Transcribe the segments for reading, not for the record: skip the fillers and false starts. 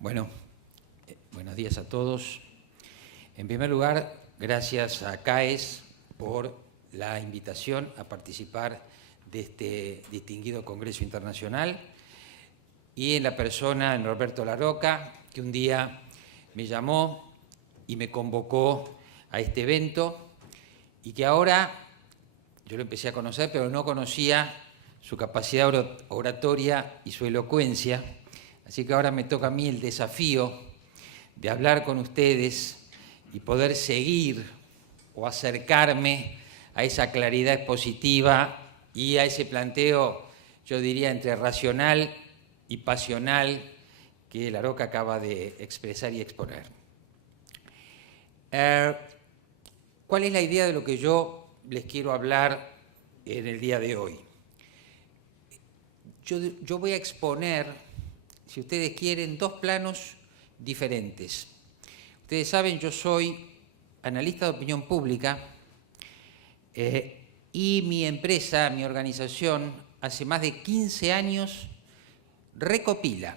Bueno, buenos días a todos. En primer lugar, gracias a CAES por la invitación a participar de este distinguido Congreso Internacional y en la persona de Norberto Larroca, que un día me llamó y me convocó a este evento y que ahora yo lo empecé a conocer, pero no conocía su capacidad oratoria y su elocuencia. Así que ahora me toca a mí el desafío de hablar con ustedes y poder seguir o acercarme a esa claridad expositiva y a ese planteo, yo diría, entre racional y pasional que Larroca acaba de expresar y exponer. ¿Cuál es la idea de lo que yo les quiero hablar en el día de hoy? Yo voy a exponer, si ustedes quieren, dos planos diferentes. Ustedes saben, yo soy analista de opinión pública y mi empresa, mi organización, hace más de 15 años recopila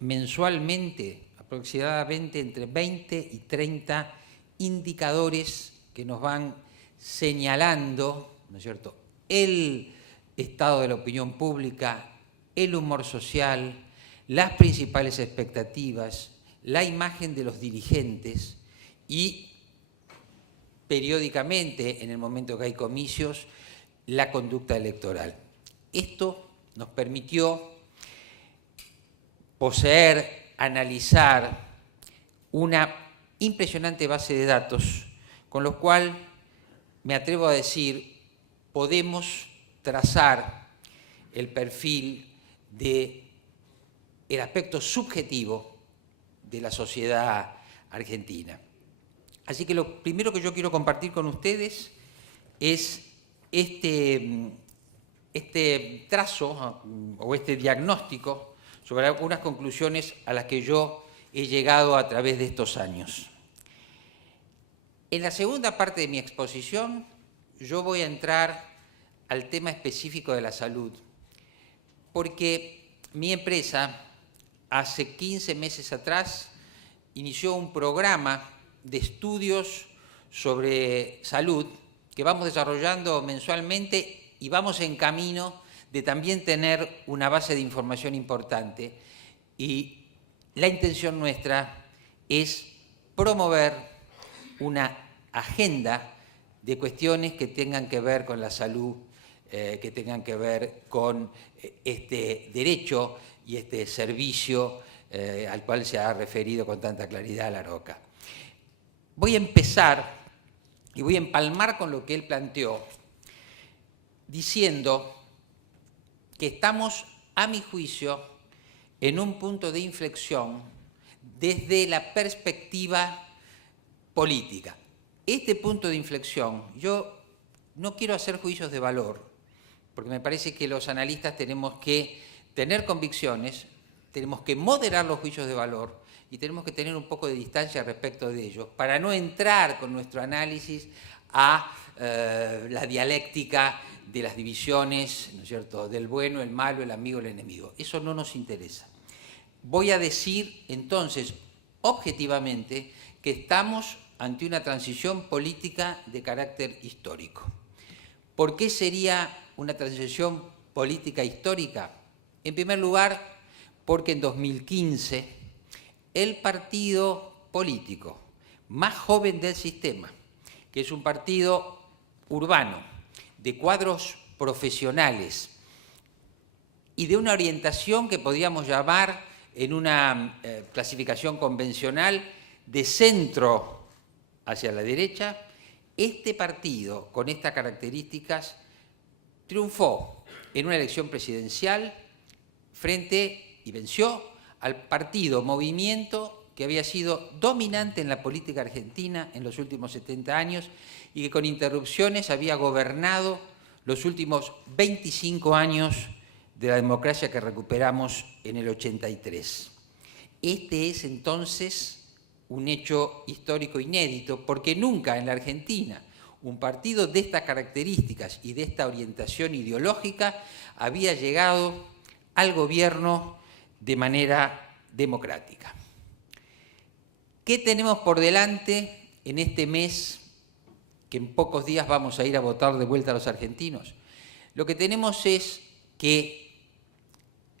mensualmente aproximadamente entre 20 y 30 indicadores que nos van señalando, ¿no es cierto?, el estado de la opinión pública, el humor social, las principales expectativas, la imagen de los dirigentes y periódicamente, en el momento que hay comicios, la conducta electoral. Esto nos permitió poseer, analizar una impresionante base de datos, con lo cual me atrevo a decir, podemos trazar el perfil del aspecto subjetivo de la sociedad argentina. Así que lo primero que yo quiero compartir con ustedes es este trazo o este diagnóstico sobre algunas conclusiones a las que yo he llegado a través de estos años. En la segunda parte de mi exposición, yo voy a entrar al tema específico de la salud, porque mi empresa, hace 15 meses atrás, inició un programa de estudios sobre salud que vamos desarrollando mensualmente y vamos en camino de también tener una base de información importante. Y la intención nuestra es promover una agenda de cuestiones que tengan que ver con la salud, que tengan que ver con este derecho y este servicio al cual se ha referido con tanta claridad Larroca. Voy a empezar y voy a empalmar con lo que él planteó, diciendo que estamos, a mi juicio, en un punto de inflexión desde la perspectiva política. Este punto de inflexión, yo no quiero hacer juicios de valor, porque me parece que los analistas tenemos que tener convicciones, tenemos que moderar los juicios de valor y tenemos que tener un poco de distancia respecto de ellos para no entrar con nuestro análisis a la dialéctica de las divisiones, ¿no es cierto?, del bueno, el malo, el amigo, el enemigo. Eso no nos interesa. Voy a decir entonces objetivamente que estamos ante una transición política de carácter histórico. ¿Por qué sería una transición política histórica? En primer lugar, porque en 2015 el partido político más joven del sistema, que es un partido urbano, de cuadros profesionales y de una orientación que podríamos llamar en una clasificación convencional de centro hacia la derecha, este partido con estas características triunfó en una elección presidencial frente y venció al partido Movimiento que había sido dominante en la política argentina en los últimos 70 años y que con interrupciones había gobernado los últimos 25 años de la democracia que recuperamos en el 83. Este es entonces un hecho histórico inédito, porque nunca en la Argentina un partido de estas características y de esta orientación ideológica había llegado al gobierno de manera democrática. ¿Qué tenemos por delante en este mes que en pocos días vamos a ir a votar de vuelta a los argentinos? Lo que tenemos es que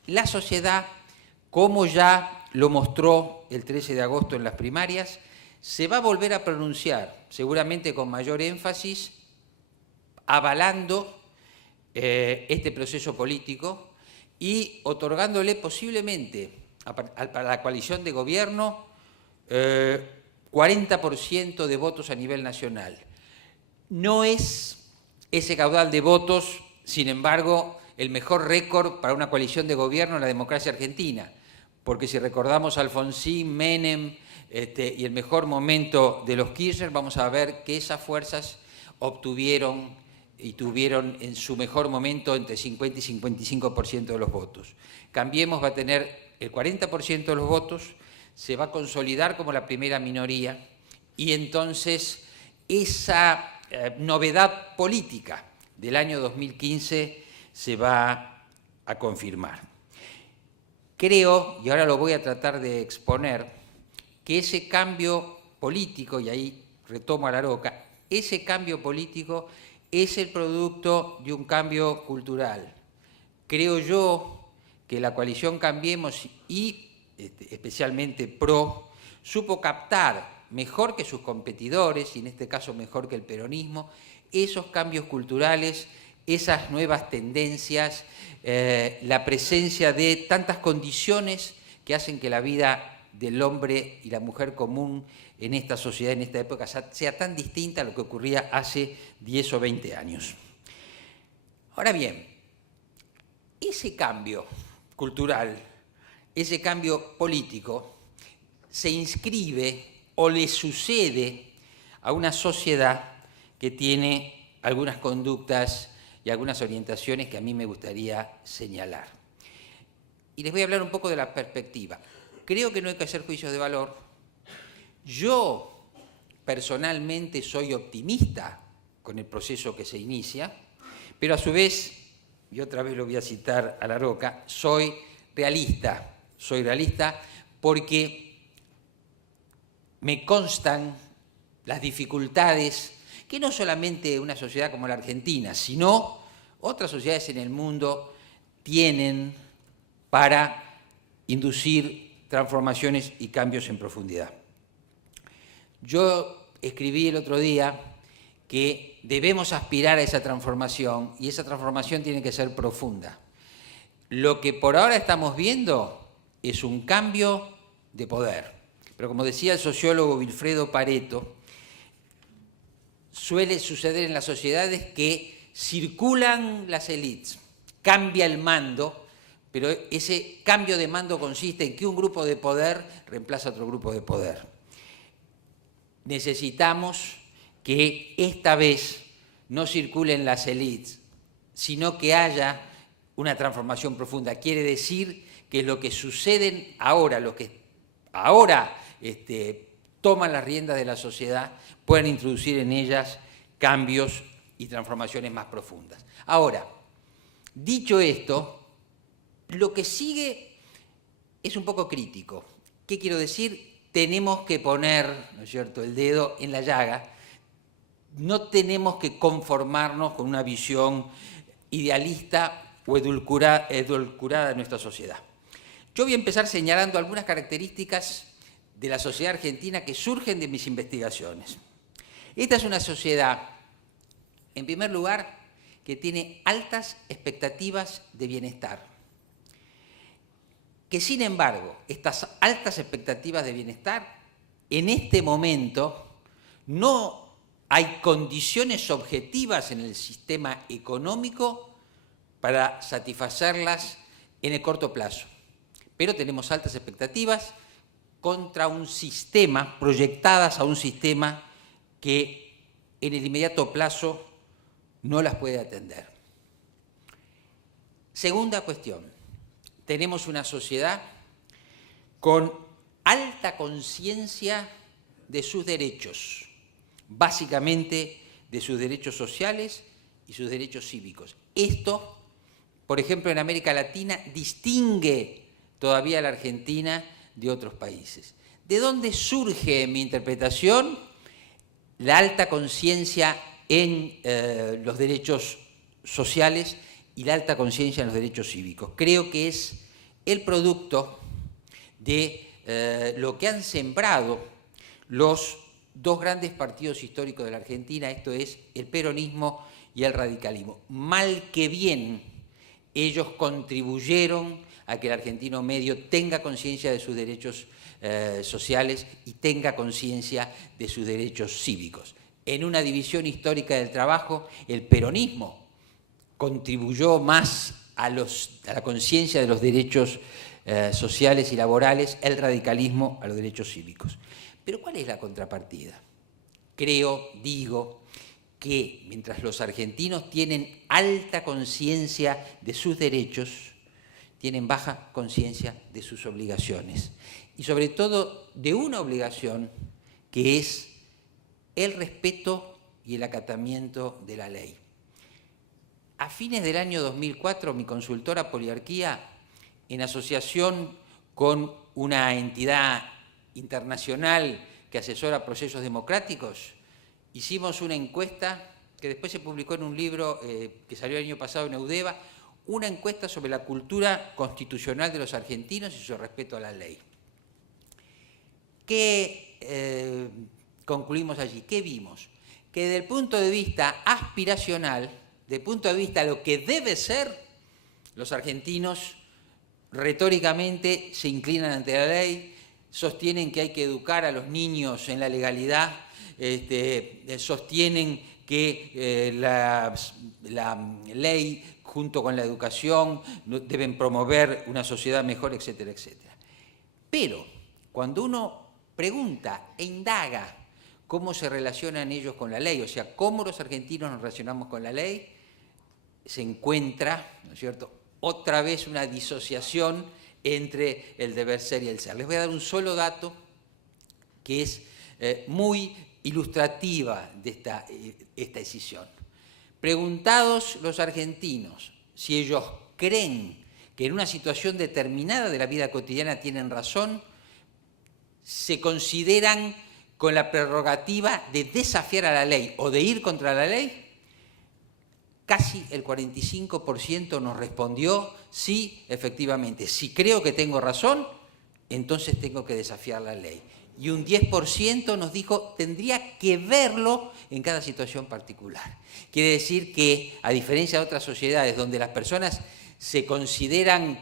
la sociedad, como ya lo mostró el 13 de agosto en las primarias, se va a volver a pronunciar, seguramente con mayor énfasis, avalando este proceso político y otorgándole posiblemente a la coalición de gobierno 40% de votos a nivel nacional. No es ese caudal de votos, sin embargo, el mejor récord para una coalición de gobierno en la democracia argentina, porque si recordamos a Alfonsín, Menem y el mejor momento de los Kirchner, vamos a ver que esas fuerzas obtuvieron y tuvieron en su mejor momento entre 50 y 55% de los votos. Cambiemos va a tener el 40% de los votos, se va a consolidar como la primera minoría y entonces esa novedad política del año 2015 se va a confirmar. Creo, y ahora lo voy a tratar de exponer, que ese cambio político, y ahí retomo a Laroca, ese cambio político es el producto de un cambio cultural. Creo yo que la coalición Cambiemos y especialmente PRO supo captar mejor que sus competidores, y en este caso mejor que el peronismo, esos cambios culturales, esas nuevas tendencias, la presencia de tantas condiciones que hacen que la vida del hombre y la mujer común en esta sociedad, en esta época, sea tan distinta a lo que ocurría hace 10 o 20 años. Ahora bien, ese cambio cultural, ese cambio político, se inscribe o le sucede a una sociedad que tiene algunas conductas y algunas orientaciones que a mí me gustaría señalar. Y les voy a hablar un poco de la perspectiva. Creo que no hay que hacer juicios de valor. Yo personalmente soy optimista con el proceso que se inicia, pero a su vez, y otra vez lo voy a citar a Laroca, soy realista porque me constan las dificultades que no solamente una sociedad como la Argentina, sino otras sociedades en el mundo tienen para inducir transformaciones y cambios en profundidad. Yo escribí el otro día que debemos aspirar a esa transformación y esa transformación tiene que ser profunda. Lo que por ahora estamos viendo es un cambio de poder. Pero como decía el sociólogo Vilfredo Pareto, suele suceder en las sociedades que circulan las élites, cambia el mando, pero ese cambio de mando consiste en que un grupo de poder reemplaza a otro grupo de poder. Necesitamos que esta vez no circulen las élites, sino que haya una transformación profunda. Quiere decir que lo que suceden ahora, lo que ahora toman las riendas de la sociedad, pueden introducir en ellas cambios y transformaciones más profundas. Ahora, dicho esto, lo que sigue es un poco crítico. ¿Qué quiero decir? Tenemos que poner, ¿no es cierto?, el dedo en la llaga. No tenemos que conformarnos con una visión idealista o edulcorada de nuestra sociedad. Yo voy a empezar señalando algunas características de la sociedad argentina que surgen de mis investigaciones. Esta es una sociedad, en primer lugar, que tiene altas expectativas de bienestar, que sin embargo, estas altas expectativas de bienestar, en este momento, no hay condiciones objetivas en el sistema económico para satisfacerlas en el corto plazo. Pero tenemos altas expectativas contra un sistema, proyectadas a un sistema que en el inmediato plazo no las puede atender. Segunda cuestión, tenemos una sociedad con alta conciencia de sus derechos, básicamente de sus derechos sociales y sus derechos cívicos. Esto, por ejemplo, en América Latina distingue todavía a la Argentina de otros países. ¿De dónde surge, en mi interpretación, la alta conciencia en los derechos sociales y la alta conciencia en los derechos cívicos? Creo que es el producto de lo que han sembrado los dos grandes partidos históricos de la Argentina, esto es el peronismo y el radicalismo. Mal que bien, ellos contribuyeron a que el argentino medio tenga conciencia de sus derechos sociales y tenga conciencia de sus derechos cívicos. En una división histórica del trabajo, el peronismo contribuyó más a la conciencia de los derechos sociales y laborales, el radicalismo a los derechos cívicos. Pero ¿cuál es la contrapartida? Digo, que mientras los argentinos tienen alta conciencia de sus derechos, tienen baja conciencia de sus obligaciones. Y sobre todo de una obligación que es el respeto y el acatamiento de la ley. A fines del año 2004, mi consultora Poliarquía, en asociación con una entidad internacional que asesora procesos democráticos, hicimos una encuesta que después se publicó en un libro que salió el año pasado en Eudeva, una encuesta sobre la cultura constitucional de los argentinos y su respeto a la ley. ¿Qué concluimos allí? ¿Qué vimos? Que desde el punto de vista aspiracional, desde el punto de vista de lo que debe ser, los argentinos retóricamente se inclinan ante la ley, sostienen que hay que educar a los niños en la legalidad, sostienen que la ley junto con la educación deben promover una sociedad mejor, etcétera, etcétera. Pero cuando uno pregunta e indaga cómo se relacionan ellos con la ley, o sea, cómo los argentinos nos relacionamos con la ley, se encuentra, ¿no es cierto?, otra vez una disociación entre el deber ser y el ser. Les voy a dar un solo dato que es muy ilustrativa de esta decisión. Preguntados los argentinos si ellos creen que en una situación determinada de la vida cotidiana tienen razón, se consideran con la prerrogativa de desafiar a la ley o de ir contra la ley. Casi el 45% nos respondió sí, efectivamente. Si creo que tengo razón, entonces tengo que desafiar la ley. Y un 10% nos dijo, tendría que verlo en cada situación particular. Quiere decir que, a diferencia de otras sociedades donde las personas se consideran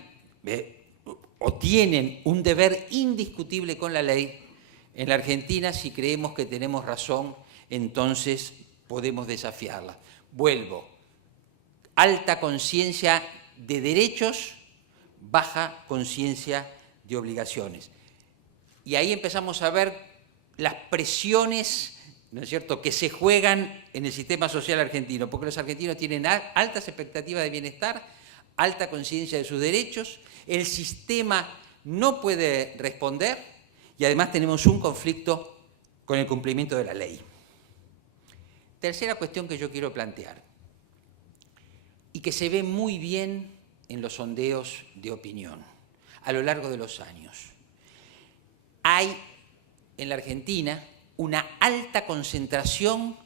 o tienen un deber indiscutible con la ley, en la Argentina, si creemos que tenemos razón, entonces podemos desafiarla. Vuelvo. Alta conciencia de derechos, baja conciencia de obligaciones. Y ahí empezamos a ver las presiones, ¿no es cierto?, que se juegan en el sistema social argentino, porque los argentinos tienen altas expectativas de bienestar, alta conciencia de sus derechos, el sistema no puede responder y además tenemos un conflicto con el cumplimiento de la ley. Tercera cuestión que yo quiero plantear, y que se ve muy bien en los sondeos de opinión a lo largo de los años. Hay en la Argentina una alta concentración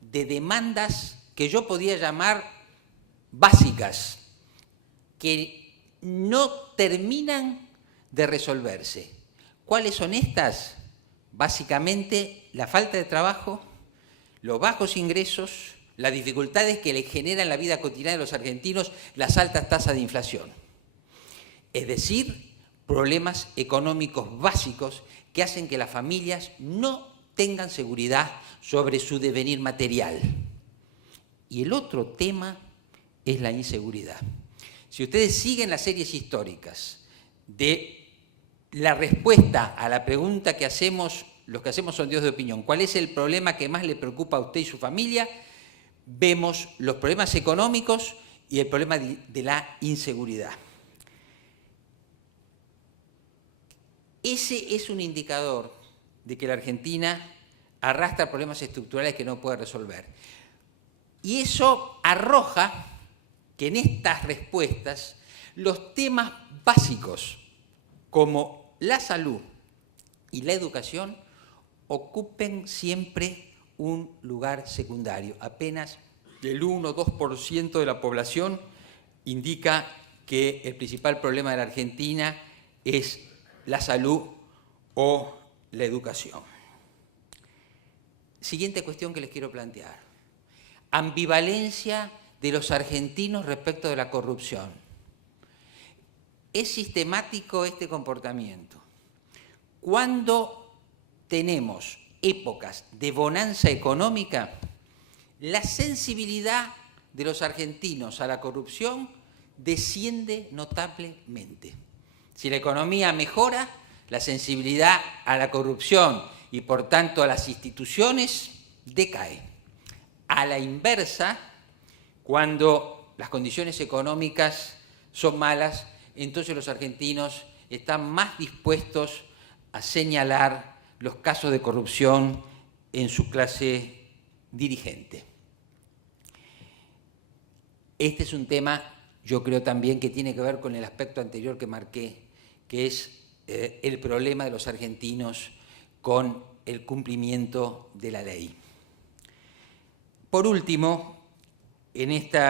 de demandas que yo podría llamar básicas, que no terminan de resolverse. ¿Cuáles son estas? Básicamente la falta de trabajo, los bajos ingresos, las dificultades que le generan la vida cotidiana de los argentinos, las altas tasas de inflación. Es decir, problemas económicos básicos que hacen que las familias no tengan seguridad sobre su devenir material. Y el otro tema es la inseguridad. Si ustedes siguen las series históricas de la respuesta a la pregunta que hacemos, los que hacemos sondeos de opinión, ¿cuál es el problema que más le preocupa a usted y su familia?, vemos los problemas económicos y el problema de la inseguridad. Ese es un indicador de que la Argentina arrastra problemas estructurales que no puede resolver. Y eso arroja que en estas respuestas los temas básicos como la salud, y la educación ocupen siempre un lugar secundario. Apenas el 1 o 2% de la población indica que el principal problema de la Argentina es la salud o la educación. Siguiente cuestión que les quiero plantear. Ambivalencia de los argentinos respecto de la corrupción. ¿Es sistemático este comportamiento? Cuando tenemos épocas de bonanza económica, la sensibilidad de los argentinos a la corrupción desciende notablemente. Si la economía mejora, la sensibilidad a la corrupción y por tanto a las instituciones decae. A la inversa, cuando las condiciones económicas son malas, entonces los argentinos están más dispuestos a señalar los casos de corrupción en su clase dirigente. Este es un tema, yo creo también, que tiene que ver con el aspecto anterior que marqué, que es el problema de los argentinos con el cumplimiento de la ley. Por último, en este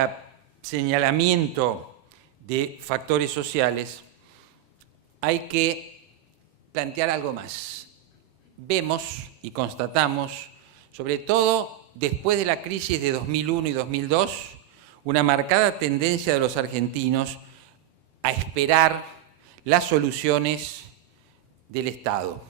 señalamiento de factores sociales, hay que plantear algo más. Vemos y constatamos, sobre todo después de la crisis de 2001 y 2002, una marcada tendencia de los argentinos a esperar las soluciones del Estado.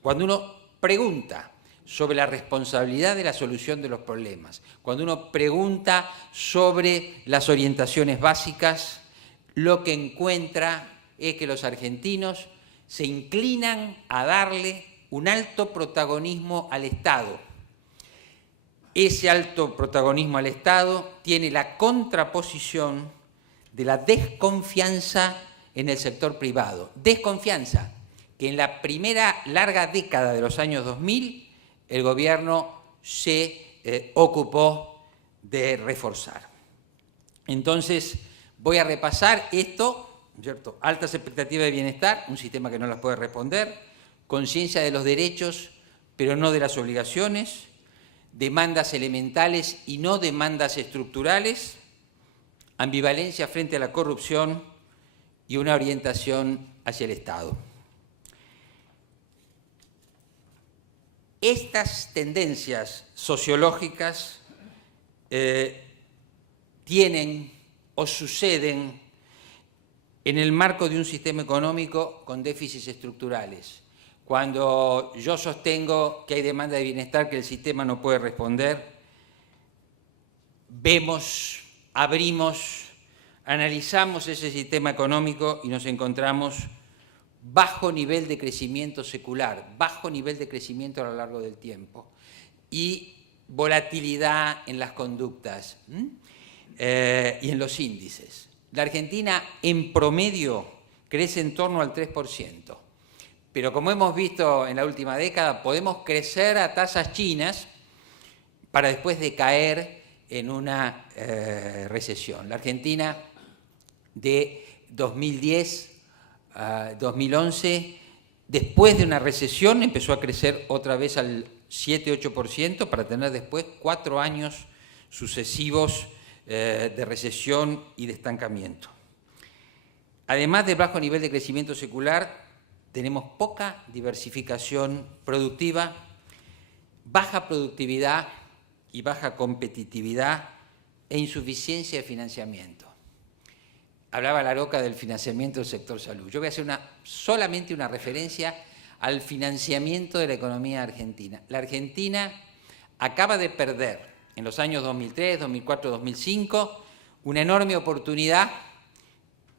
Cuando uno pregunta sobre la responsabilidad de la solución de los problemas, cuando uno pregunta sobre las orientaciones básicas, lo que encuentra es que los argentinos se inclinan a darle un alto protagonismo al Estado. Ese alto protagonismo al Estado tiene la contraposición de la desconfianza en el sector privado. Desconfianza que en la primera larga década de los años 2000 el gobierno se ocupó de reforzar. Entonces, voy a repasar esto, ¿cierto? Altas expectativas de bienestar, un sistema que no las puede responder, conciencia de los derechos, pero no de las obligaciones, demandas elementales y no demandas estructurales, ambivalencia frente a la corrupción y una orientación hacia el Estado. Estas tendencias sociológicas tienen o suceden en el marco de un sistema económico con déficits estructurales. Cuando yo sostengo que hay demanda de bienestar que el sistema no puede responder, vemos, abrimos, analizamos ese sistema económico y nos encontramos bajo nivel de crecimiento secular, bajo nivel de crecimiento a lo largo del tiempo y volatilidad en las conductas y en los índices. La Argentina en promedio crece en torno al 3%. Pero como hemos visto en la última década, podemos crecer a tasas chinas para después decaer en una recesión. La Argentina de 2010 a 2011, después de una recesión, empezó a crecer otra vez al 7-8% para tener después 4 años sucesivos de recesión y de estancamiento. Además del bajo nivel de crecimiento secular, tenemos poca diversificación productiva, baja productividad y baja competitividad e insuficiencia de financiamiento. Hablaba Laroca del financiamiento del sector salud. Yo voy a hacer solamente una referencia al financiamiento de la economía argentina. La Argentina acaba de perder en los años 2003, 2004, 2005 una enorme oportunidad.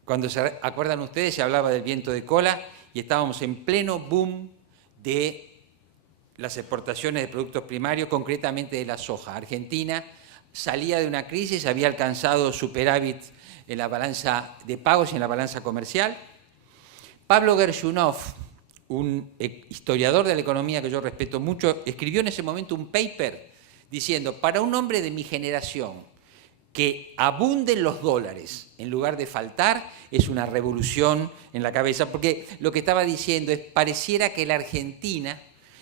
Cuando se acuerdan ustedes, se hablaba del viento de cola y estábamos en pleno boom de las exportaciones de productos primarios, concretamente de la soja. Argentina salía de una crisis, había alcanzado superávit en la balanza de pagos y en la balanza comercial. Pablo Gershunov, un historiador de la economía que yo respeto mucho, escribió en ese momento un paper diciendo, para un hombre de mi generación, que abunden los dólares en lugar de faltar es una revolución en la cabeza, porque lo que estaba diciendo es, pareciera que la Argentina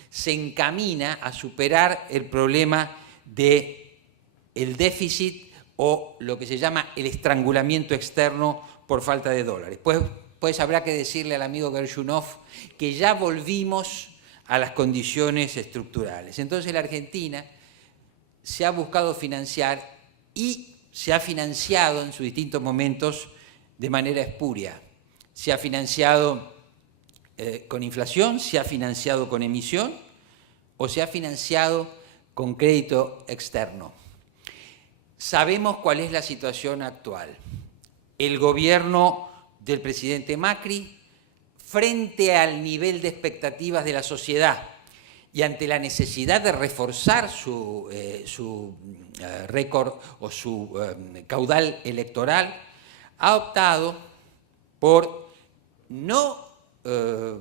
se encamina a superar el problema del déficit o lo que se llama el estrangulamiento externo por falta de dólares. Pues habrá que decirle al amigo Gershunov que ya volvimos a las condiciones estructurales. Entonces la Argentina se ha buscado financiar y se ha financiado en sus distintos momentos de manera espuria. Se ha financiado con inflación, se ha financiado con emisión o se ha financiado con crédito externo. Sabemos cuál es la situación actual. El gobierno del presidente Macri, frente al nivel de expectativas de la sociedad y ante la necesidad de reforzar su récord o su caudal electoral, ha optado por no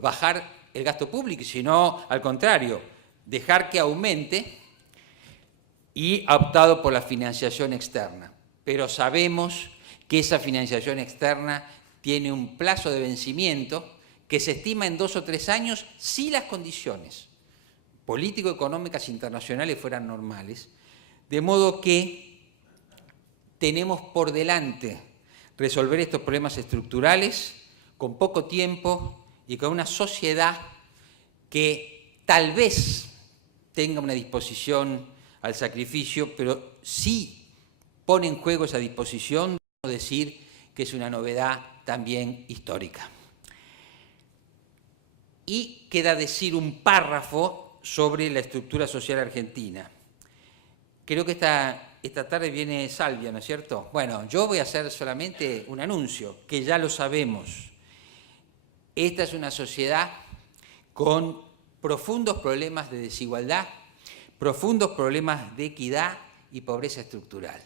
bajar el gasto público, sino al contrario, dejar que aumente, y ha optado por la financiación externa. Pero sabemos que esa financiación externa tiene un plazo de vencimiento que se estima en 2 o 3 años si las condiciones político-económicas internacionales fueran normales, de modo que tenemos por delante resolver estos problemas estructurales con poco tiempo y con una sociedad que tal vez tenga una disposición al sacrificio, pero sí pone en juego esa disposición, decir que es una novedad también histórica. Y queda decir un párrafo sobre la estructura social argentina. Creo que esta tarde viene Salvia, ¿no es cierto? Bueno, yo voy a hacer solamente un anuncio, que ya lo sabemos. Esta es una sociedad con profundos problemas de desigualdad, profundos problemas de equidad y pobreza estructural.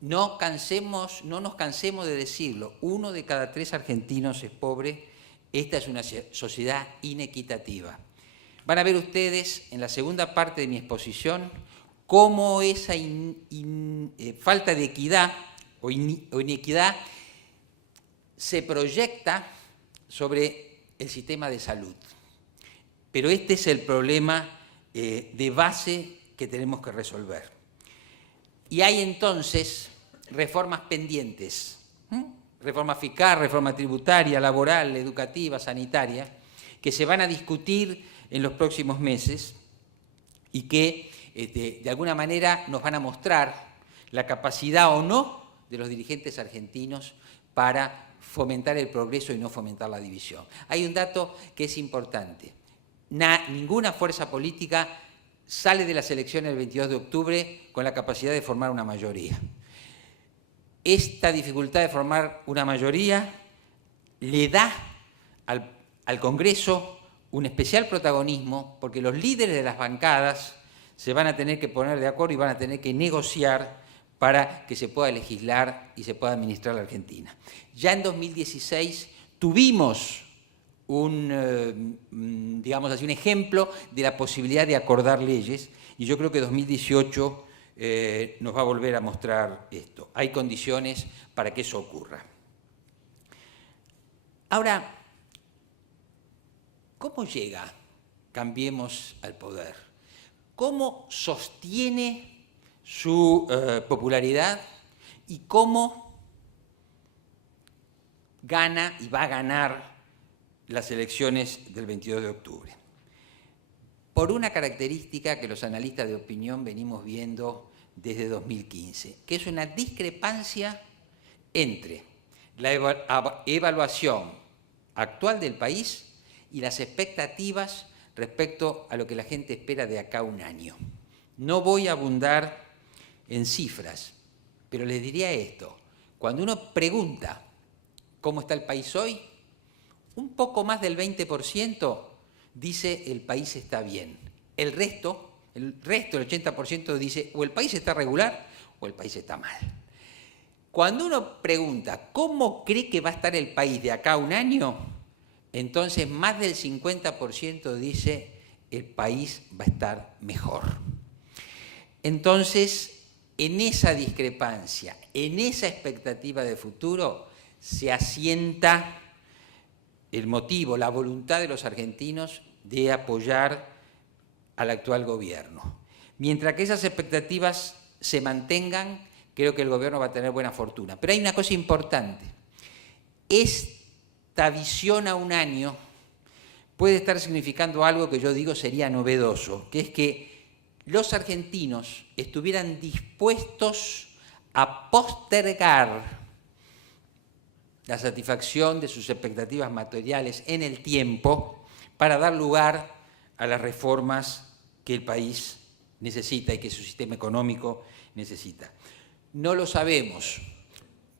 No nos cansemos de decirlo, 1 de cada 3 argentinos es pobre. Esta es una sociedad inequitativa. Van a ver ustedes en la segunda parte de mi exposición cómo esa falta de equidad o inequidad se proyecta sobre el sistema de salud. Pero este es el problema de base que tenemos que resolver. Y hay entonces reformas pendientes, reforma fiscal, reforma tributaria, laboral, educativa, sanitaria, que se van a discutir en los próximos meses y que de alguna manera nos van a mostrar la capacidad o no de los dirigentes argentinos para fomentar el progreso y no fomentar la división. Hay un dato que es importante. Ninguna fuerza política sale de las elecciones del 22 de octubre con la capacidad de formar una mayoría. Esta dificultad de formar una mayoría le da al Congreso un especial protagonismo, porque los líderes de las bancadas se van a tener que poner de acuerdo y van a tener que negociar para que se pueda legislar y se pueda administrar la Argentina. Ya en 2016 tuvimos digamos así, un ejemplo de la posibilidad de acordar leyes, y yo creo que 2018 nos va a volver a mostrar esto. Hay condiciones para que eso ocurra. Ahora, ¿cómo llega Cambiemos al poder? ¿Cómo sostiene su popularidad y cómo gana y va a ganar las elecciones del 22 de octubre? Por una característica que los analistas de opinión venimos viendo desde 2015, que es una discrepancia entre la evaluación actual del país y las expectativas respecto a lo que la gente espera de acá a un año. No voy a abundar en cifras, pero les diría esto. Cuando uno pregunta cómo está el país hoy, un poco más del 20% dice el país está bien. El resto, el 80%, dice o el país está regular o el país está mal. Cuando uno pregunta cómo cree que va a estar el país de acá a un año, entonces más del 50% dice el país va a estar mejor. Entonces, en esa discrepancia, en esa expectativa de futuro, se asienta el motivo, la voluntad de los argentinos de apoyar al actual gobierno. Mientras que esas expectativas se mantengan, creo que el gobierno va a tener buena fortuna. Pero hay una cosa importante. Esta visión a un año puede estar significando algo que yo digo sería novedoso, que es que los argentinos estuvieran dispuestos a postergar la satisfacción de sus expectativas materiales en el tiempo para dar lugar a las reformas que el país necesita y que su sistema económico necesita. No lo sabemos.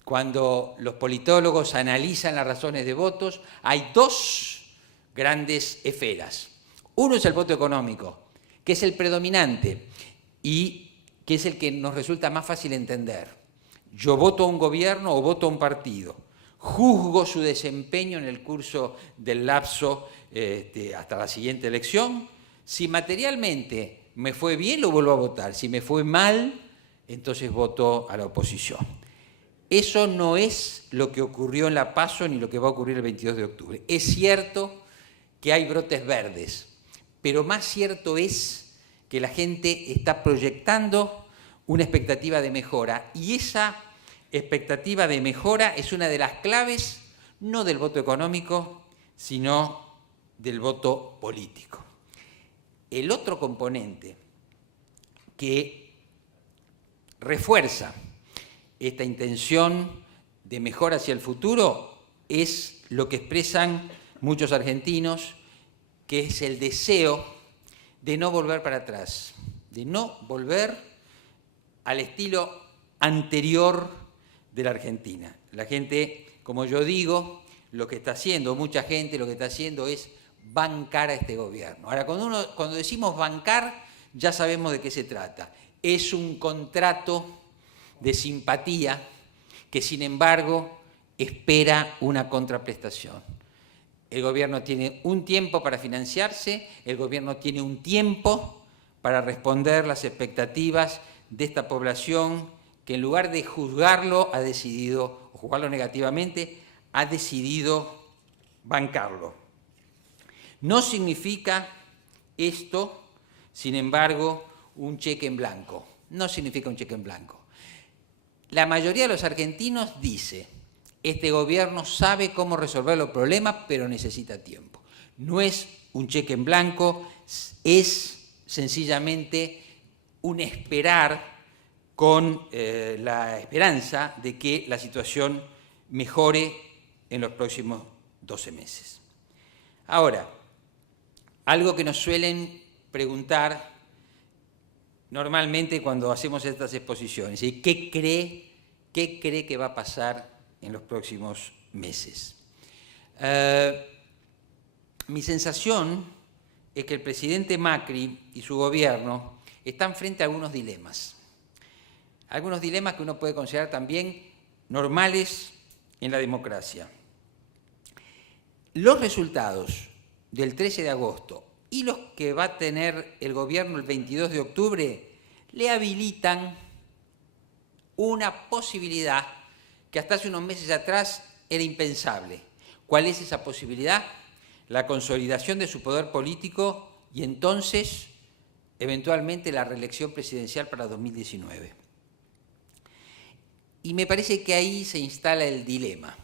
Cuando los politólogos analizan las razones de votos, hay dos grandes esferas. Uno es el voto económico, que es el predominante y que es el que nos resulta más fácil entender. Yo voto a un gobierno o voto a un partido. Juzgo su desempeño en el curso del lapso hasta la siguiente elección. Si materialmente me fue bien, lo vuelvo a votar. Si me fue mal, entonces voto a la oposición. Eso no es lo que ocurrió en la PASO ni lo que va a ocurrir el 22 de octubre. Es cierto que hay brotes verdes, pero más cierto es que la gente está proyectando una expectativa de mejora y esa expectativa de mejora es una de las claves no del voto económico, sino del voto político. El otro componente que refuerza esta intención de mejora hacia el futuro es lo que expresan muchos argentinos, que es el deseo de no volver para atrás, de no volver al estilo anterior de la Argentina. La gente, como yo digo, lo que está haciendo, mucha gente lo que está haciendo es bancar a este gobierno. Ahora, cuando decimos bancar, ya sabemos de qué se trata. Es un contrato de simpatía que, sin embargo, espera una contraprestación. El gobierno tiene un tiempo para financiarse, el gobierno tiene un tiempo para responder las expectativas de esta población que en lugar de juzgarlo, ha decidido, o juzgarlo negativamente, ha decidido bancarlo. No significa esto, sin embargo, un cheque en blanco. No significa un cheque en blanco. La mayoría de los argentinos dice, este gobierno sabe cómo resolver los problemas, pero necesita tiempo. No es un cheque en blanco, es sencillamente un esperar con la esperanza de que la situación mejore en los próximos 12 meses. Ahora, algo que nos suelen preguntar normalmente cuando hacemos estas exposiciones, ¿y qué cree que va a pasar en los próximos meses? Mi sensación es que el presidente Macri y su gobierno están frente a algunos dilemas que uno puede considerar también normales en la democracia. Los resultados del 13 de agosto y los que va a tener el gobierno el 22 de octubre le habilitan una posibilidad que hasta hace unos meses atrás era impensable. ¿Cuál es esa posibilidad? La consolidación de su poder político y entonces, eventualmente, la reelección presidencial para 2019. Y me parece que ahí se instala el dilema.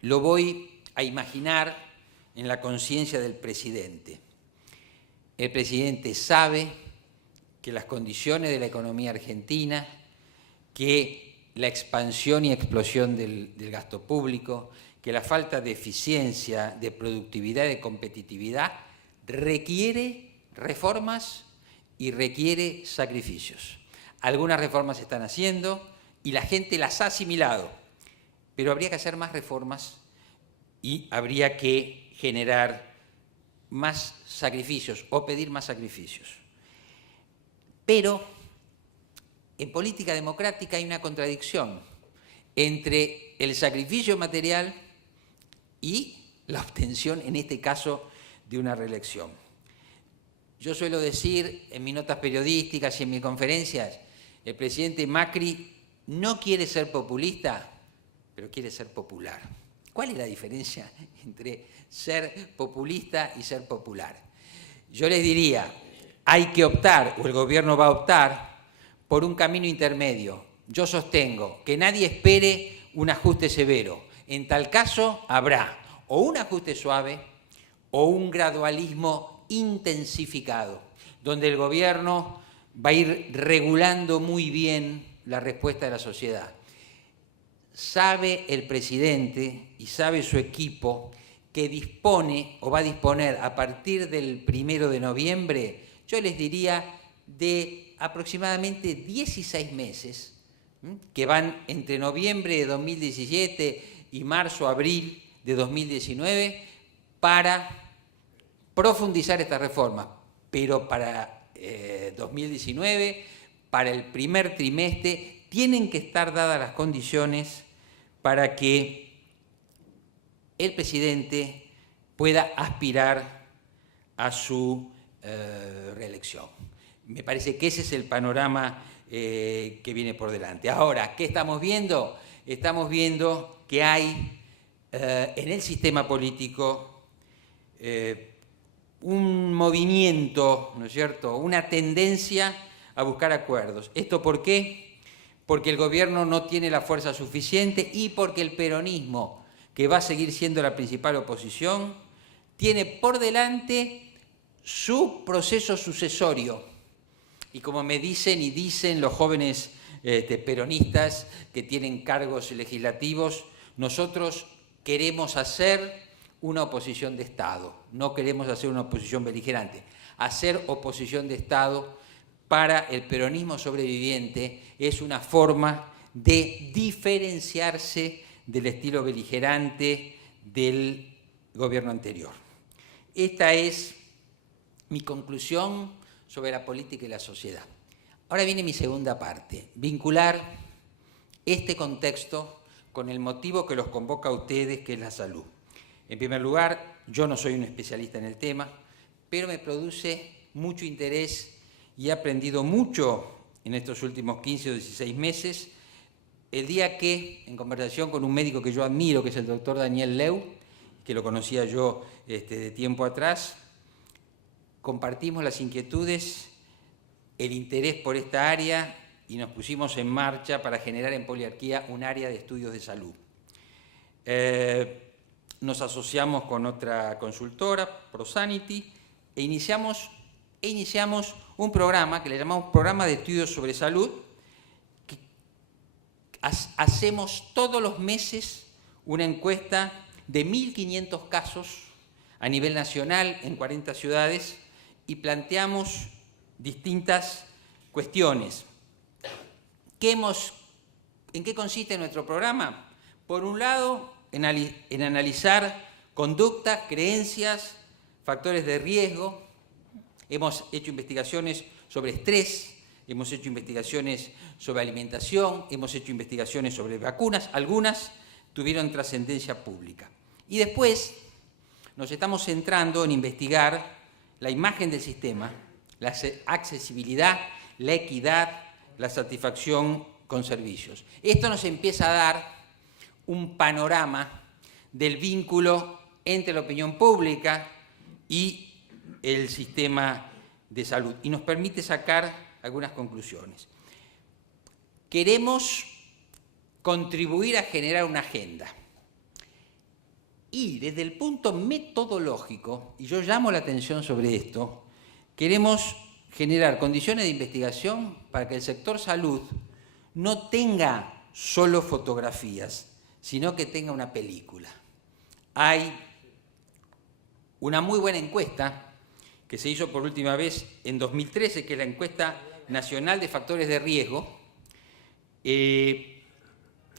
Lo voy a imaginar en la conciencia del presidente. El presidente sabe que las condiciones de la economía argentina, que la expansión y explosión del gasto público, que la falta de eficiencia, de productividad y de competitividad requiere reformas y requiere sacrificios. Algunas reformas se están haciendo y la gente las ha asimilado, pero habría que hacer más reformas y habría que generar más sacrificios o pedir más sacrificios. Pero en política democrática hay una contradicción entre el sacrificio material y la obtención, en este caso, de una reelección. Yo suelo decir en mis notas periodísticas y en mis conferencias El presidente Macri no quiere ser populista, pero quiere ser popular. ¿Cuál es la diferencia entre ser populista y ser popular? Yo les diría, hay que optar, o el gobierno va a optar, por un camino intermedio. Yo sostengo que nadie espere un ajuste severo. En tal caso, habrá o un ajuste suave o un gradualismo intensificado, donde el gobierno va a ir regulando muy bien la respuesta de la sociedad. Sabe el presidente y sabe su equipo que dispone o va a disponer a partir del 1 de noviembre, yo les diría, de aproximadamente 16 meses, que van entre noviembre de 2017 y marzo-abril de 2019, para profundizar esta reforma. Pero para 2019, para el primer trimestre, tienen que estar dadas las condiciones para que el presidente pueda aspirar a su reelección. Me parece que ese es el panorama que viene por delante. Ahora, ¿qué estamos viendo? Estamos viendo que hay en el sistema político un movimiento, ¿no es cierto?, una tendencia a buscar acuerdos. ¿Esto por qué? Porque el gobierno no tiene la fuerza suficiente y porque el peronismo, que va a seguir siendo la principal oposición, tiene por delante su proceso sucesorio. Y como me dicen y dicen los jóvenes peronistas que tienen cargos legislativos, nosotros queremos hacer una oposición de Estado, no queremos hacer una oposición beligerante. Hacer oposición de Estado para el peronismo sobreviviente es una forma de diferenciarse del estilo beligerante del gobierno anterior. Esta es mi conclusión sobre la política y la sociedad. Ahora viene mi segunda parte, vincular este contexto con el motivo que los convoca a ustedes, que es la salud. En primer lugar, yo no soy un especialista en el tema, pero me produce mucho interés y he aprendido mucho en estos últimos 15 o 16 meses, el día que, en conversación con un médico que yo admiro, que es el doctor Daniel Leu, que lo conocía yo de tiempo atrás, compartimos las inquietudes, el interés por esta área y nos pusimos en marcha para generar en Poliarquía un área de estudios de salud. Nos asociamos con otra consultora, ProSanity, e iniciamos un programa que le llamamos Programa de Estudios sobre Salud, que hacemos todos los meses una encuesta de 1.500 casos a nivel nacional en 40 ciudades y planteamos distintas cuestiones. ¿En qué consiste nuestro programa? Por un lado, en analizar conductas, creencias, factores de riesgo. Hemos hecho investigaciones sobre estrés, hemos hecho investigaciones sobre alimentación, hemos hecho investigaciones sobre vacunas, algunas tuvieron trascendencia pública. Y después nos estamos centrando en investigar la imagen del sistema, la accesibilidad, la equidad, la satisfacción con servicios. Esto nos empieza a dar un panorama del vínculo entre la opinión pública y el sistema de salud y nos permite sacar algunas conclusiones. Queremos contribuir a generar una agenda y desde el punto metodológico, y yo llamo la atención sobre esto, queremos generar condiciones de investigación para que el sector salud no tenga solo fotografías, sino que tenga una película. Hay una muy buena encuesta que se hizo por última vez en 2013, que es la encuesta nacional de factores de riesgo, que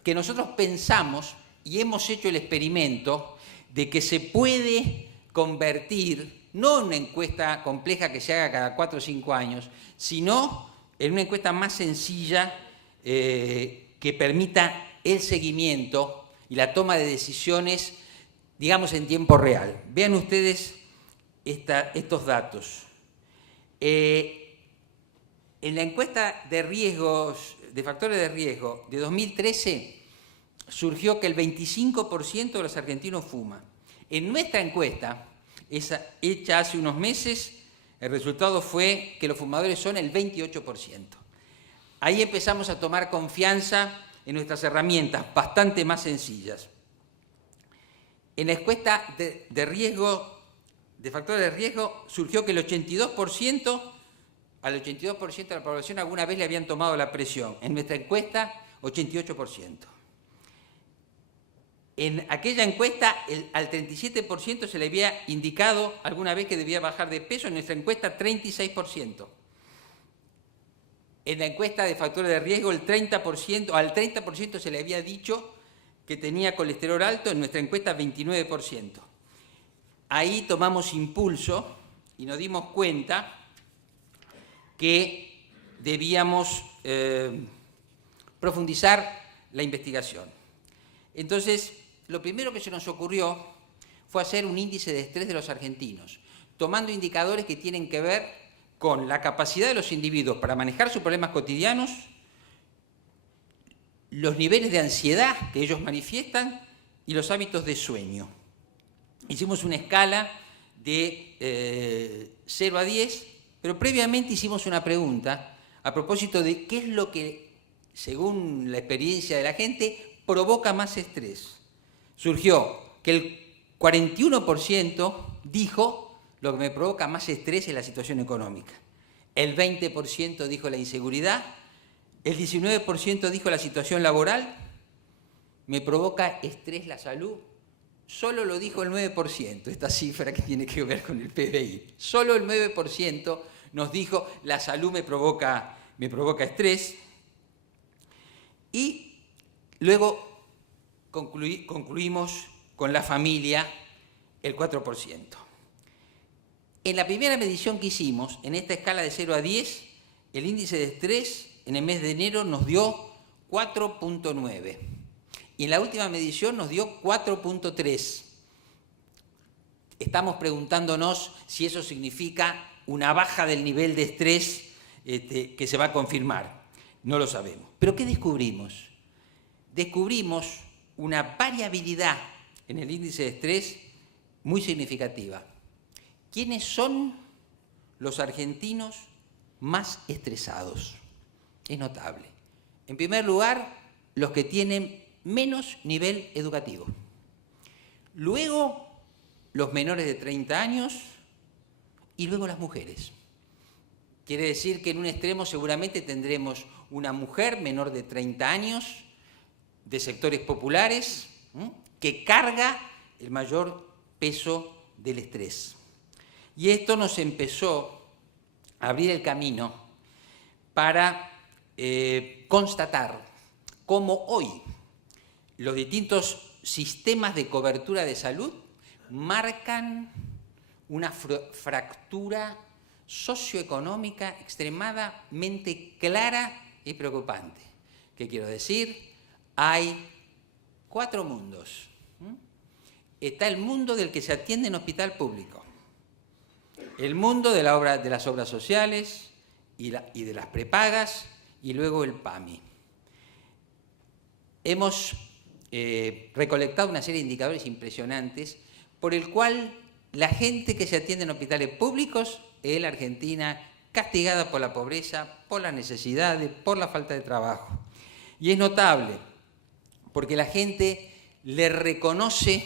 nosotros pensamos y hemos hecho el experimento de que se puede convertir, no en una encuesta compleja que se haga cada 4 o 5 años, sino en una encuesta más sencilla que permita el seguimiento y la toma de decisiones, digamos, en tiempo real. Vean ustedes estos datos. En la encuesta de riesgos, de factores de riesgo de 2013, surgió que el 25% de los argentinos fuma. En nuestra encuesta, hecha hace unos meses, el resultado fue que los fumadores son el 28%. Ahí empezamos a tomar confianza en nuestras herramientas, bastante más sencillas. En la encuesta de riesgo, de factores de riesgo, surgió que el 82%, al 82% de la población alguna vez le habían tomado la presión. En nuestra encuesta, 88%. En aquella encuesta, al 37% se le había indicado alguna vez que debía bajar de peso, en nuestra encuesta 36%. En la encuesta de factores de riesgo, al 30% se le había dicho que tenía colesterol alto, en nuestra encuesta 29%. Ahí tomamos impulso y nos dimos cuenta que debíamos profundizar la investigación. Entonces, lo primero que se nos ocurrió fue hacer un índice de estrés de los argentinos, tomando indicadores que tienen que ver con la capacidad de los individuos para manejar sus problemas cotidianos, los niveles de ansiedad que ellos manifiestan y los hábitos de sueño. Hicimos una escala de 0 a 10, pero previamente hicimos una pregunta a propósito de qué es lo que, según la experiencia de la gente, provoca más estrés. Surgió que el 41% dijo lo que me provoca más estrés es la situación económica. El 20% dijo la inseguridad. El 19% dijo la situación laboral. Me provoca estrés la salud. Solo lo dijo el 9%, esta cifra que tiene que ver con el PBI. Solo el 9% nos dijo la salud me provoca estrés. Y luego concluimos con la familia, el 4%. En la primera medición que hicimos, en esta escala de 0 a 10, el índice de estrés en el mes de enero nos dio 4.9. Y en la última medición nos dio 4.3. Estamos preguntándonos si eso significa una baja del nivel de estrés que se va a confirmar. No lo sabemos. ¿Pero qué descubrimos? Descubrimos una variabilidad en el índice de estrés muy significativa. ¿Quiénes son los argentinos más estresados? Es notable. En primer lugar, los que tienen menos nivel educativo. Luego, los menores de 30 años y luego las mujeres. Quiere decir que en un extremo seguramente tendremos una mujer menor de 30 años, de sectores populares, que carga el mayor peso del estrés. Y esto nos empezó a abrir el camino para constatar cómo hoy los distintos sistemas de cobertura de salud marcan una fractura socioeconómica extremadamente clara y preocupante. ¿Qué quiero decir? Hay 4 mundos. Está el mundo del que se atiende en hospital público, el mundo de las obras sociales y de las prepagas, y luego el PAMI. Hemos recolectado una serie de indicadores impresionantes por el cual la gente que se atiende en hospitales públicos es la Argentina castigada por la pobreza, por las necesidades, por la falta de trabajo. Y es notable porque la gente le reconoce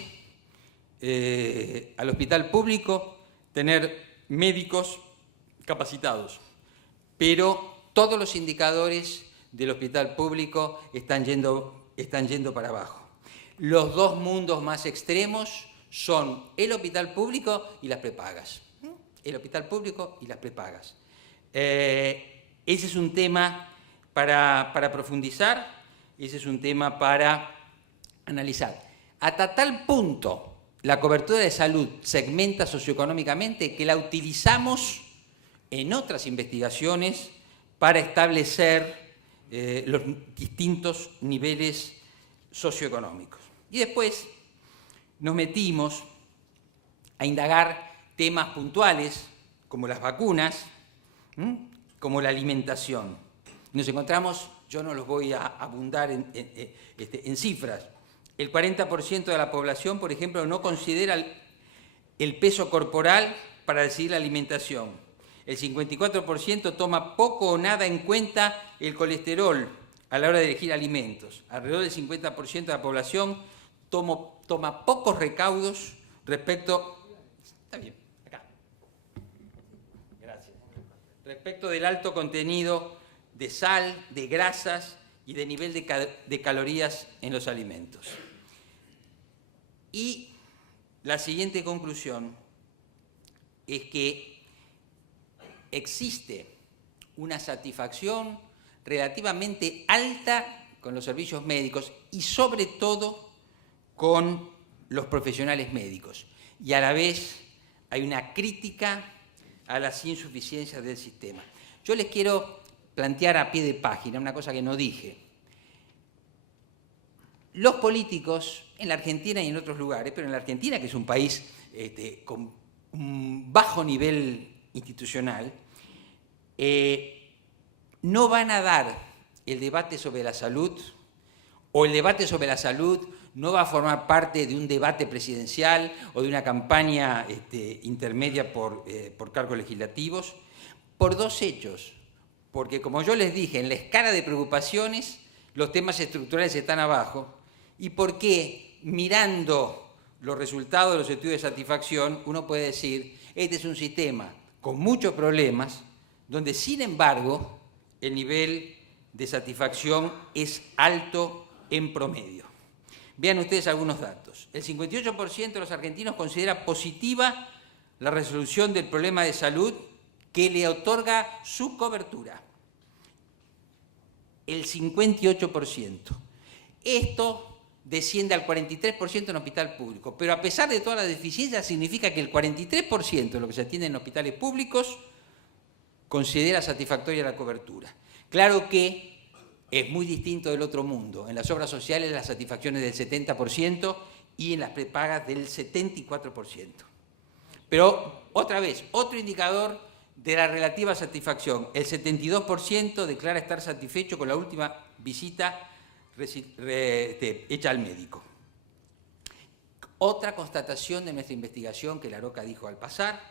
al hospital público tener médicos capacitados, pero todos los indicadores del hospital público están yendo para abajo. Los 2 mundos más extremos son el hospital público y las prepagas. El hospital público y las prepagas. Ese es un tema para profundizar, ese es un tema para analizar. Hasta tal punto la cobertura de salud segmenta socioeconómicamente que la utilizamos en otras investigaciones para establecer los distintos niveles socioeconómicos. Y después nos metimos a indagar temas puntuales como las vacunas, como la alimentación. Nos encontramos, yo no los voy a abundar en cifras, el 40% de la población, por ejemplo, no considera el peso corporal para decidir la alimentación. El 54% toma poco o nada en cuenta el colesterol a la hora de elegir alimentos. Alrededor del 50% de la población toma pocos recaudos respecto... Está bien, acá. Gracias. Respecto del alto contenido de sal, de grasas y de nivel de calorías en los alimentos. Y la siguiente conclusión es que existe una satisfacción relativamente alta con los servicios médicos y sobre todo con los profesionales médicos. Y a la vez hay una crítica a las insuficiencias del sistema. Yo les quiero plantear a pie de página una cosa que no dije. Los políticos en la Argentina y en otros lugares, pero en la Argentina, que es un país con un bajo nivel institucional, no van a dar el debate sobre la salud, o el debate sobre la salud no va a formar parte de un debate presidencial o de una campaña intermedia por cargos legislativos, por dos hechos. Porque, como yo les dije, en la escala de preocupaciones los temas estructurales están abajo, y porque mirando los resultados de los estudios de satisfacción uno puede decir, este es un sistema con muchos problemas, donde sin embargo el nivel de satisfacción es alto en promedio. Vean ustedes algunos datos. El 58% de los argentinos considera positiva la resolución del problema de salud que le otorga su cobertura. El 58%. Esto desciende al 43% en hospital público, pero a pesar de todas las deficiencias significa que el 43% de lo que se atiende en hospitales públicos considera satisfactoria la cobertura. Claro que es muy distinto del otro mundo. En las obras sociales la satisfacción es del 70% y en las prepagas del 74%. Pero, otra vez, otro indicador de la relativa satisfacción. El 72% declara estar satisfecho con la última visita hecha al médico. Otra constatación de nuestra investigación que la Aroca dijo al pasar,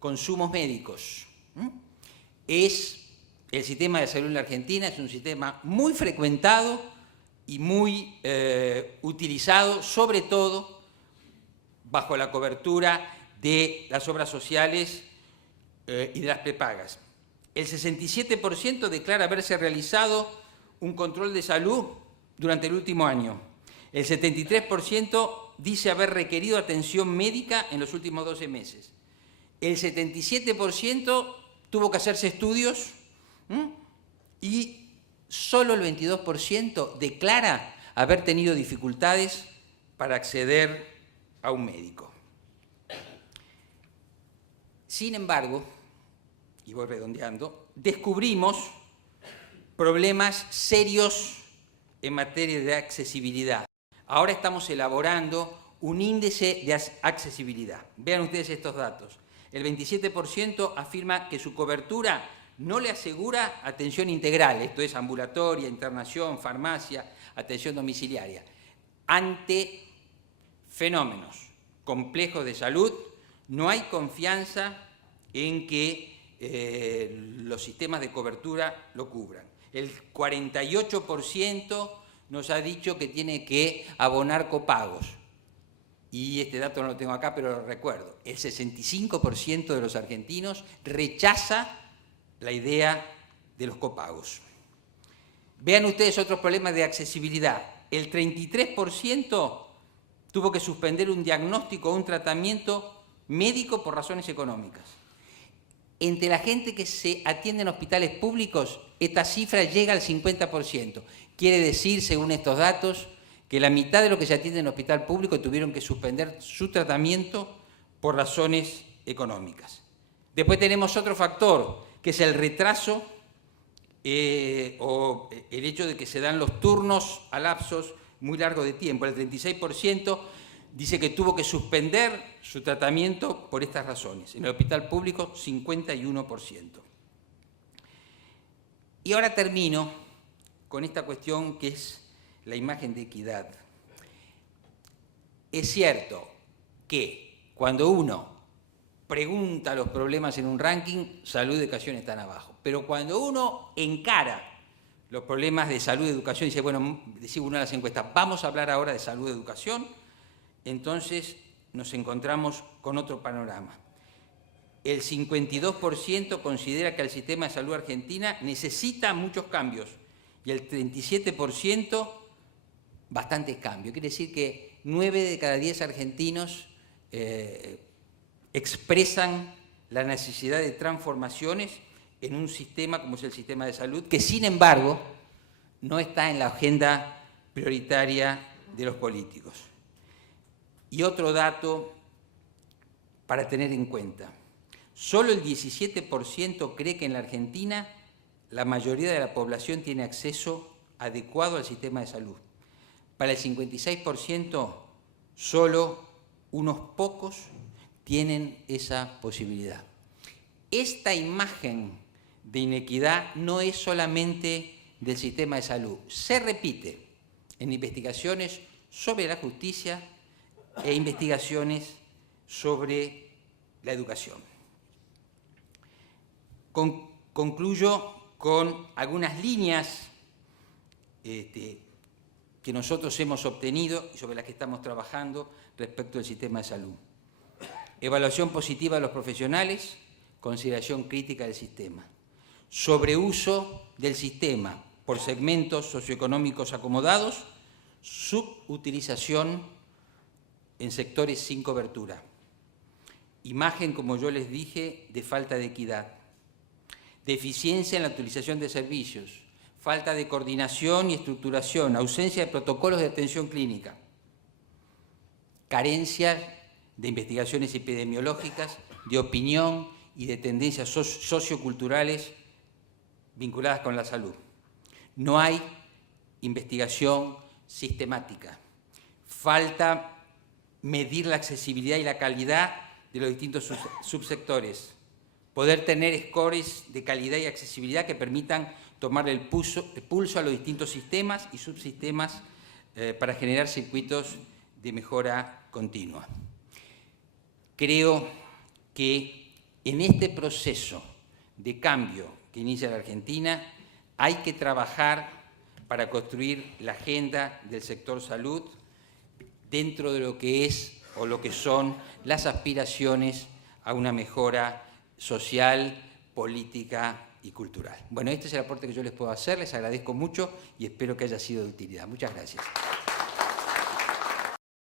consumos médicos. El sistema de salud en la Argentina es un sistema muy frecuentado y muy utilizado, sobre todo bajo la cobertura de las obras sociales y de las prepagas. El 67% declara haberse realizado un control de salud durante el último año. El 73% dice haber requerido atención médica en los últimos 12 meses. El 77% tuvo que hacerse estudios y solo el 22% declara haber tenido dificultades para acceder a un médico. Sin embargo, y voy redondeando, descubrimos problemas serios en materia de accesibilidad. Ahora estamos elaborando un índice de accesibilidad. Vean ustedes estos datos. El 27% afirma que su cobertura no le asegura atención integral, esto es ambulatoria, internación, farmacia, atención domiciliaria. Ante fenómenos complejos de salud, no hay confianza en que los sistemas de cobertura lo cubran. El 48% nos ha dicho que tiene que abonar copagos. Y este dato no lo tengo acá, pero lo recuerdo. El 65% de los argentinos rechaza la idea de los copagos. Vean ustedes otros problemas de accesibilidad. El 33% tuvo que suspender un diagnóstico o un tratamiento médico por razones económicas. Entre la gente que se atiende en hospitales públicos, esta cifra llega al 50%. Quiere decir, según estos datos, que la mitad de los que se atienden en hospital público tuvieron que suspender su tratamiento por razones económicas. Después tenemos otro factor, que es el retraso o el hecho de que se dan los turnos a lapsos muy largos de tiempo. El 36% dice que tuvo que suspender su tratamiento por estas razones. En el hospital público, 51%. Y ahora termino con esta cuestión que es la imagen de equidad. Es cierto que cuando uno pregunta los problemas en un ranking, salud y educación están abajo. Pero cuando uno encara los problemas de salud y educación y dice, bueno, decimos una de las encuestas, vamos a hablar ahora de salud y educación, entonces nos encontramos con otro panorama. El 52% considera que el sistema de salud argentina necesita muchos cambios y el 37% bastantes cambios. Quiere decir que 9 de cada 10 argentinos expresan la necesidad de transformaciones en un sistema como es el sistema de salud, que sin embargo no está en la agenda prioritaria de los políticos. Y otro dato para tener en cuenta. Solo el 17% cree que en la Argentina la mayoría de la población tiene acceso adecuado al sistema de salud. Para el 56%, solo unos pocos tienen esa posibilidad. Esta imagen de inequidad no es solamente del sistema de salud, se repite en investigaciones sobre la justicia e investigaciones sobre la educación. Concluyo con algunas líneas que nosotros hemos obtenido y sobre las que estamos trabajando respecto al sistema de salud. Evaluación positiva de los profesionales, consideración crítica del sistema. Sobreuso del sistema por segmentos socioeconómicos acomodados, subutilización en sectores sin cobertura. Imagen, como yo les dije, de falta de equidad. Deficiencia en la utilización de servicios, falta de coordinación y estructuración, ausencia de protocolos de atención clínica, carencia de investigaciones epidemiológicas, de opinión y de tendencias socioculturales vinculadas con la salud. No hay investigación sistemática. Falta medir la accesibilidad y la calidad de los distintos subsectores. Poder tener scores de calidad y accesibilidad que permitan tomar el pulso a los distintos sistemas y subsistemas para generar circuitos de mejora continua. Creo que en este proceso de cambio que inicia la Argentina hay que trabajar para construir la agenda del sector salud dentro de lo que es o lo que son las aspiraciones a una mejora social, política y cultural. Bueno, este es el aporte que yo les puedo hacer, les agradezco mucho y espero que haya sido de utilidad. Muchas gracias.